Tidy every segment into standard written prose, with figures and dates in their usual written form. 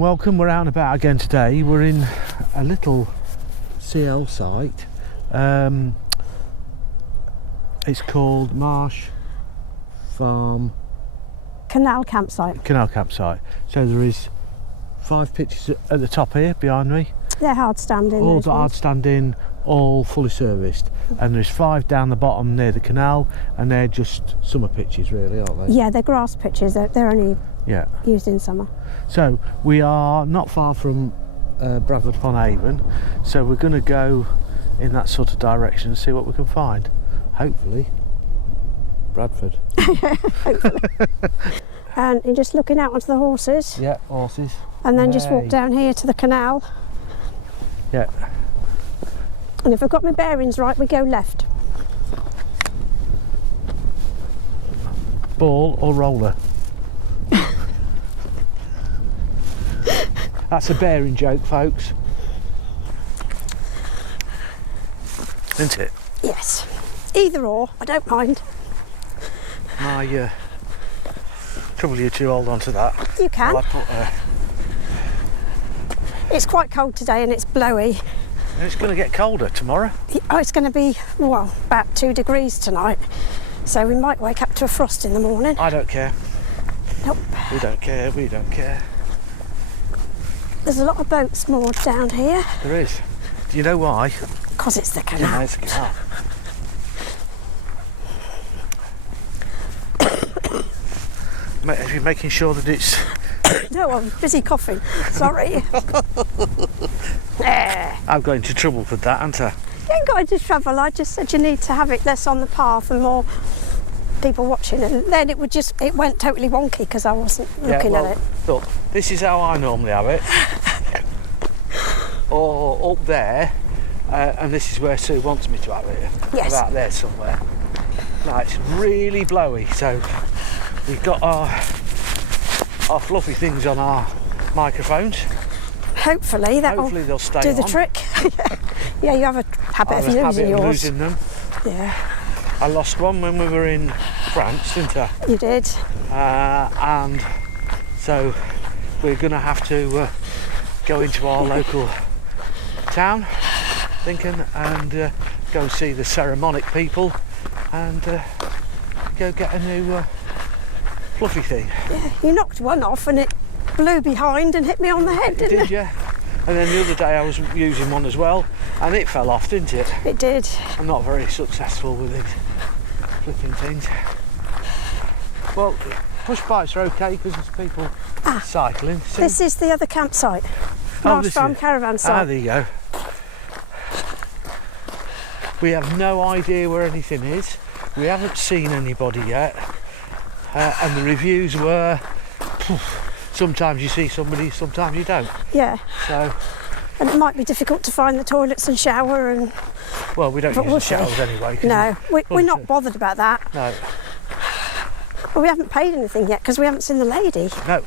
and welcome. We're out and about again today. We're in a little CL site. It's called Marsh Farm Canal campsite. Canal campsite. So there is 5 pitches at the top here behind me. They're hard standing. All hard standing, all fully serviced. And there's 5 down the bottom near the canal, and they're just summer pitches really, aren't they? Yeah, they're grass pitches. They're only used in summer. So we are not far from Bradford upon Avon, so we're going to go in that sort of direction and see what we can find. Hopefully Bradford. Hopefully. And you're just looking out onto the horses. Yeah, horses. And then just walk down here to the canal. Yeah. And if I've got my bearings right, we go left. Ball or roller? That's a bearing joke, folks. Isn't it? Yes. Either or, I don't mind. My trouble you to hold on to that. You can. Well, I put, It's quite cold today and it's blowy. and it's going to get colder tomorrow. Oh, it's going to be, well, about 2 degrees tonight. So we might wake up to a frost in the morning. I don't care. Nope. We don't care, we don't care. There's a lot of boats moored down here. There is. Do you know why? Because it's the canal. Yeah, it's a canal. Are you making sure that it's... No, I'm busy coughing. Sorry. I've got into trouble with that, haven't I? You ain't got into trouble. I just said you need to have it less on the path and more people watching, and then it went totally wonky because I wasn't looking at it. Look, this is how I normally have it. Or up there, and this is where Sue wants me to have it. Yes. About there somewhere. Right, it's really blowy, so we've got our fluffy things on our microphones. Hopefully they'll stay do the on. trick. Yeah, you have a habit of losing yours. Losing them. Yeah. I lost one when we were in France, didn't I? You did. And so we're going to have to go into our local town, Lincoln, and go and see the ceremonic people and go get a new fluffy thing. Yeah, you knocked one off and it blew behind and hit me on the head, didn't it? Did, yeah. And then the other day I was using one as well and it fell off, didn't it? It did. I'm not very successful with these flipping things. Well, push bikes are okay because there's people cycling. See? This is the other campsite. Marsh Farm caravan site. There you go. We have no idea where anything is. We haven't seen anybody yet. And the reviews were, sometimes you see somebody, sometimes you don't. Yeah. So. And it might be difficult to find the toilets and shower and... Well, we don't use the showers anyway. No, we're not bothered about that. No. Well, we haven't paid anything yet because we haven't seen the lady. No.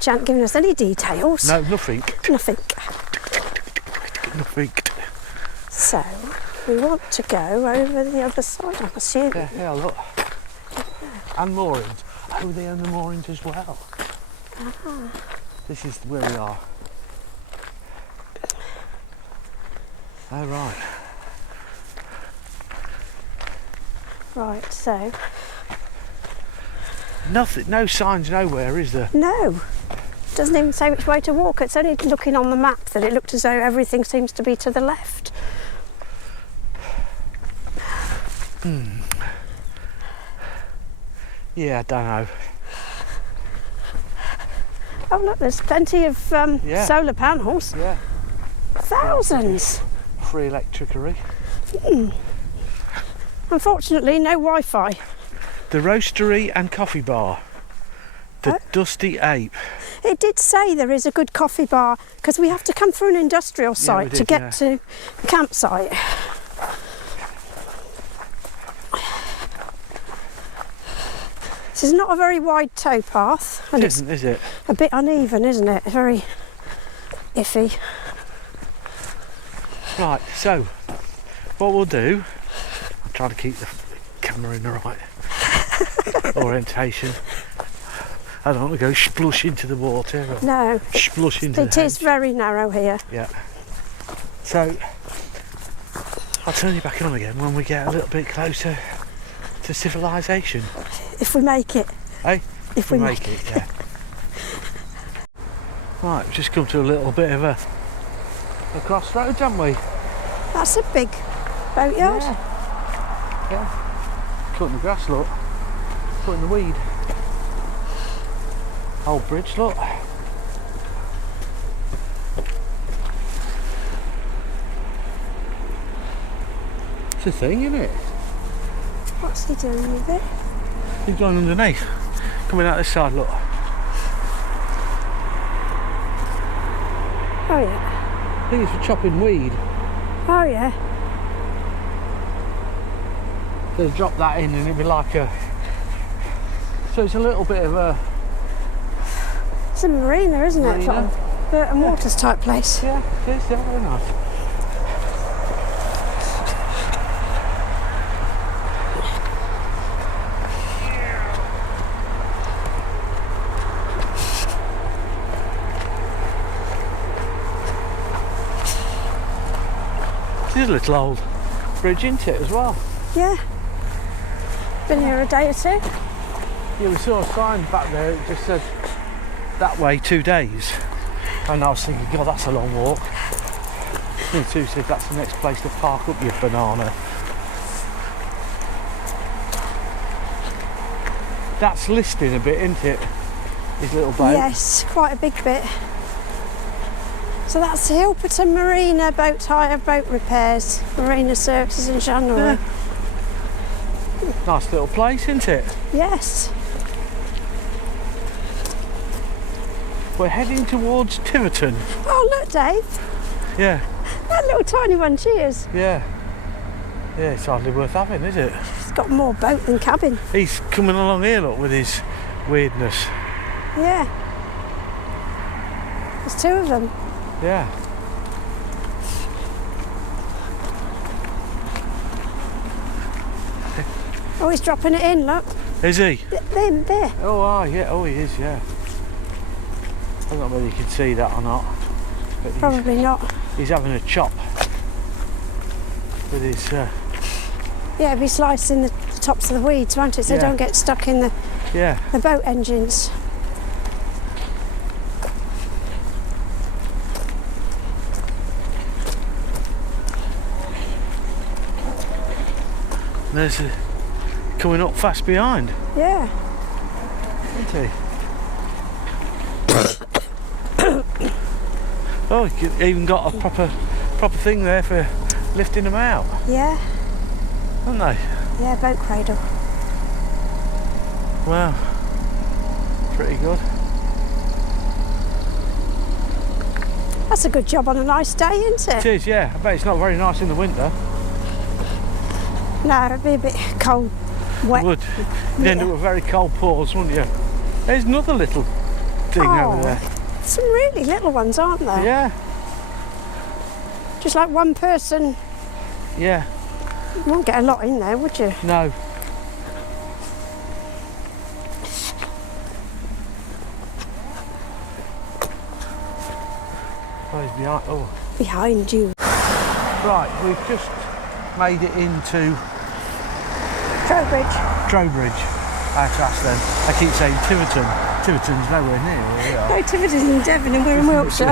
She hasn't given us any details. No, nothing. Nothing. Nothing. So, we want to go over the other side, I'm assuming. Yeah, look. And moorings. Oh, they own the moorings as well. This is where we are. Oh, right. Right, so... Nothing, no signs nowhere, is there? No. Doesn't even say which way to walk. It's only looking on the map that it looked as though everything seems to be to the left. Yeah, I don't know. Oh look, there's plenty of solar panels. Yeah. Thousands. Free electricity. Unfortunately, no Wi-Fi. The roastery and coffee bar. The Dusty Ape. It did say there is a good coffee bar because we have to come through an industrial site to get to the campsite. This is not a very wide towpath. And it isn't, is it? A bit uneven, isn't it? Very iffy. Right, so what we'll do, I'm trying to keep the camera in the right orientation. I don't want to go splush into the water or No, splush into it the is hedge. very narrow here. Yeah. So I'll turn you back on again when we get a little bit closer to civilization. If we make it. Hey? If we make it, yeah. Right, we've just come to a little bit of a crossroads, haven't we? That's a big boatyard. Yeah. Cutting the grass, look. Cutting the weed. Old bridge, look. It's a thing, isn't it? What's he doing with it? He's going underneath. Coming out this side, look. Oh yeah. I think it's for chopping weed. Oh yeah. They'll drop that in and it'd be like a... So it's a little bit of a... It's a marina, isn't it? Marina. Sort of Bert and Waters type place. Yeah, it is, yeah, very nice. It is a little old bridge, isn't it, as well? Yeah. Been here a day or two. Yeah, we saw a sign back there, it just said that way 2 days. And I was thinking, God, that's a long walk. Me too said that's the next place to park up your banana. That's listing a bit, isn't it? His little boat. Yes, quite a big bit. So that's Hilperton Marina, boat hire, boat repairs, marina services and chandlery. Yeah. Nice little place, isn't it? Yes. We're heading towards Tiverton. Oh look, Dave. Yeah, That little tiny one, cheers. yeah. Yeah, it's hardly worth having, is it? It's got more boat than cabin. He's coming along here, look, with his weirdness. Yeah. There's 2 of them. Yeah. Oh, he's dropping it in, look. Is he? There. Oh, yeah. Oh, he is, yeah. I don't know whether you can see that or not. But Probably not. he's having a chop with his... Yeah, it'll be slicing the tops of the weeds, won't it? So Yeah. they don't get stuck in yeah. the boat engines. There's a... coming up fast behind, Yeah. isn't he? Oh, you even got a proper thing there for lifting them out, Yeah. haven't they? Yeah, boat cradle. Wow. Pretty good. That's a good job on a nice day, isn't It it? is, yeah. I bet it's not very nice in the winter. No, it'd be a bit cold, wet. It would. You'd end up with very cold paws, wouldn't you? There's another little thing over there. Some really little ones, aren't there? Yeah, Just like one person. yeah. You won't get a lot in there, would you? No. Oh, he's behind. Oh. Behind you. Right, we've just made it into Trowbridge. Trowbridge. I have to ask them. I keep saying Tiverton. Tiverton's nowhere near where we are. No, Tiverton's in Devon and we're in Wiltshire.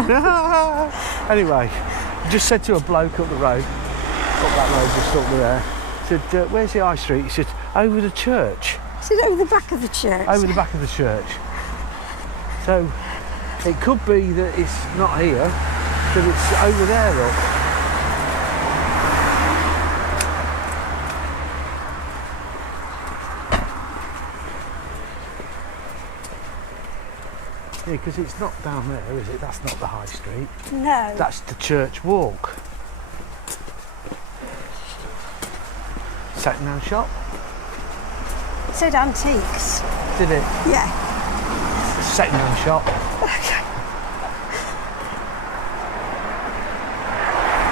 Anyway, I just said to a bloke up the road, up that road just up there, said, where's the high street? He said, over the church. Is it over the back of the church? Over the back of the church. So it could be that it's not here, but it's over there, look. Yeah, because it's not down there, is it? That's not the high street. No. That's the church walk. Second-hand shop. It said antiques. Did it? Yeah. Second-hand shop.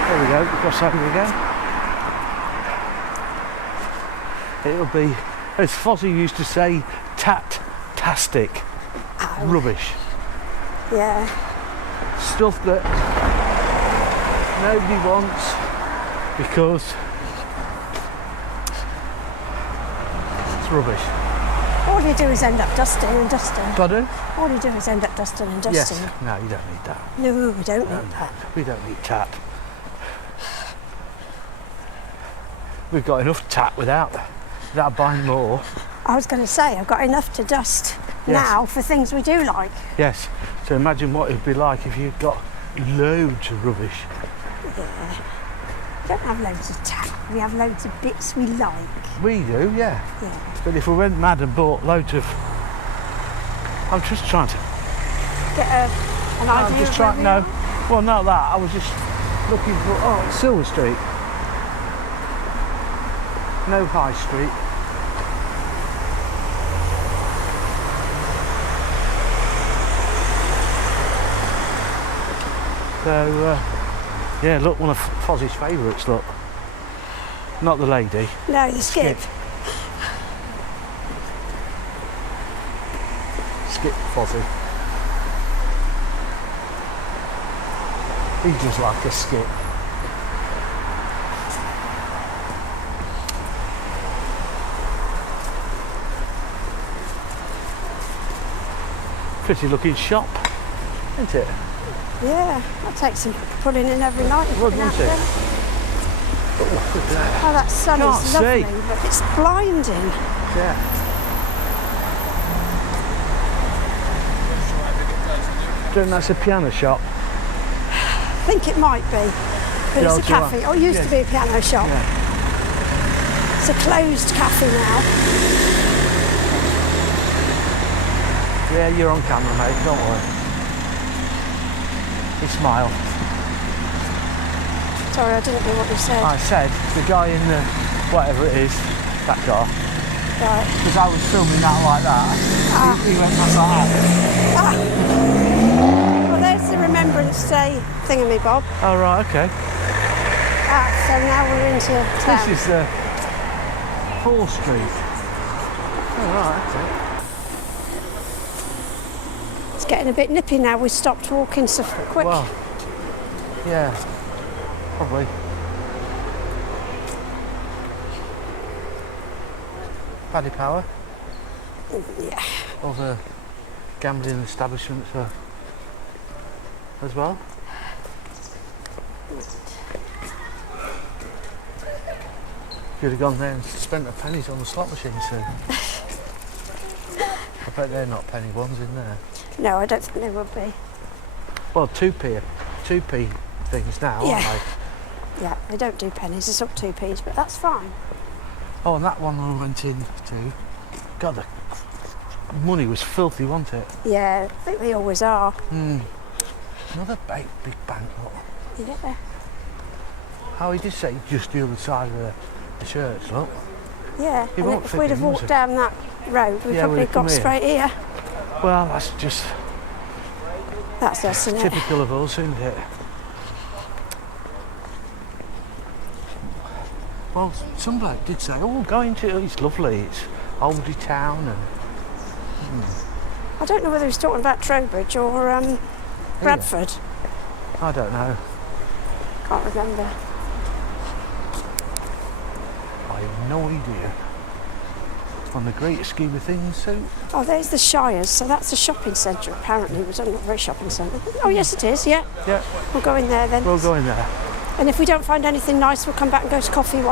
There we go. Cross over again. It'll be, as Fozzie used to say, tat-tastic. Oh. Rubbish. Yeah. Stuff that nobody wants because it's rubbish. All you do is end up dusting and dusting. Pardon? All you do is end up dusting and dusting. Yes. No, you don't need that. No, we don't need that. We don't need tap. We've got enough tap without buying more. I was going to say, I've got enough to dust now for things we do like. Yes. So imagine what it'd be like if you'd got loads of rubbish. Yeah. We don't have loads of tap. We have loads of bits we like. We do, yeah. Yeah. But if we went mad and bought loads of... I'm just trying to... Get an idea I'm just of trying... where No. we are. Well, not that. I was just looking for... Oh, Silver Street. No High Street. So, yeah, look, one of Fozzie's favourites, look. Not the lady. No, the skip. Skip Fozzie. He does like a skip. Pretty looking shop, isn't it? Yeah, that takes some pulling in every night. And Wouldn't putting out it? there. Oh, look at that. Oh, that sun Can't is lovely, see. but it's blinding. Yeah. Do you think that's a piano shop? I think it might be. But Yeah, it's a cafe. Oh, it used to be a piano shop. Yeah. It's a closed cafe now. Yeah, you're on camera, mate, don't worry. You smile. Sorry, I didn't hear what you said. I said, the guy in the, whatever it is, that car, Right. because I was filming that like that, he went past that. Well, there's the Remembrance Day thingamabob. Oh, right, okay. So now we're into town. This is the Hall Street. Oh, right, okay. It's getting a bit nippy now. We stopped walking so quick. Well, yeah, probably. Paddy Power. Yeah. All the gambling establishments are as well. You'd have gone there and spent the pennies on the slot machine soon. I bet they're not penny ones in there. No, I don't think they would be. Well, 2p things now, Yeah. aren't they? Yeah, they don't do pennies. It's up 2p's, but that's fine. Oh, and that one I went in to. God, the money was filthy, wasn't it? Yeah, I think they always are. Another big bank, look. Yeah. Oh, he did say just the other side of the church, look. Yeah. He And won't if fit we'd in, have was walked he? down that road, we Yeah, probably we'd have come got here. straight here. Well, that's just That's us, isn't it? typical of us, isn't it? Well, some bloke did say, oh, going to, it's lovely, it's oldie town and... I don't know whether he's talking about Trowbridge or Bradford. I don't know. Can't remember. I have no idea. On the greater scheme of things, so... Oh, there's the Shires, so that's a shopping centre apparently. We don't know very shopping centre. Oh, yes it is, yeah. Yeah, We'll go in there then. we'll go in there. And if we don't find anything nice, we'll come back and go to coffee.